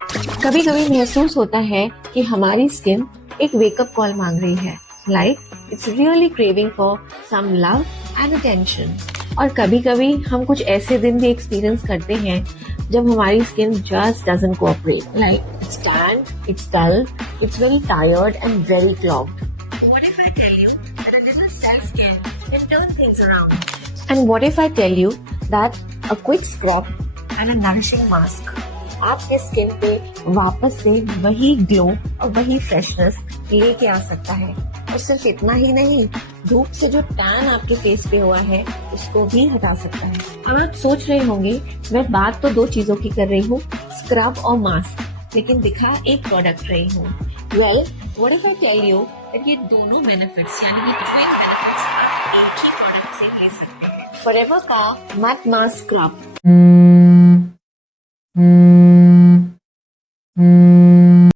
कभी कभी महसूस होता है कि हमारी स्किन एक वेकअप कॉल मांग रही है, like it's really craving for some love and attention. और कभी कभी हम कुछ ऐसे दिन भी एक्सपीरियंस करते हैं जब हमारी skin just doesn't cooperate, like it's tan, it's dull, it's very tired and very clogged. What if I tell you that a little self-care can turn things around? And what if I tell you that a quick scrub and a nourishing mask आपके skin पे वापस से वही glow और वही freshness लेके आ सकता है। और सिर्फ इतना ही नहीं, धूप से जो टैन आपके फेस पे हुआ है उसको भी हटा सकता है। अब आप सोच रहे होंगे मैं बात तो दो चीजों की कर रही हूँ, स्क्रब और मास्क, लेकिन दिखा एक प्रोडक्ट रही हूँ। Well, what if I tell you that ये दोनों बेनिफिट्स यानी कि ट्विन बेनिफिट्स आप एक ही प्रोडक्ट से ले सकते हैं। फॉरएवर का मैट मास्क स्क्रब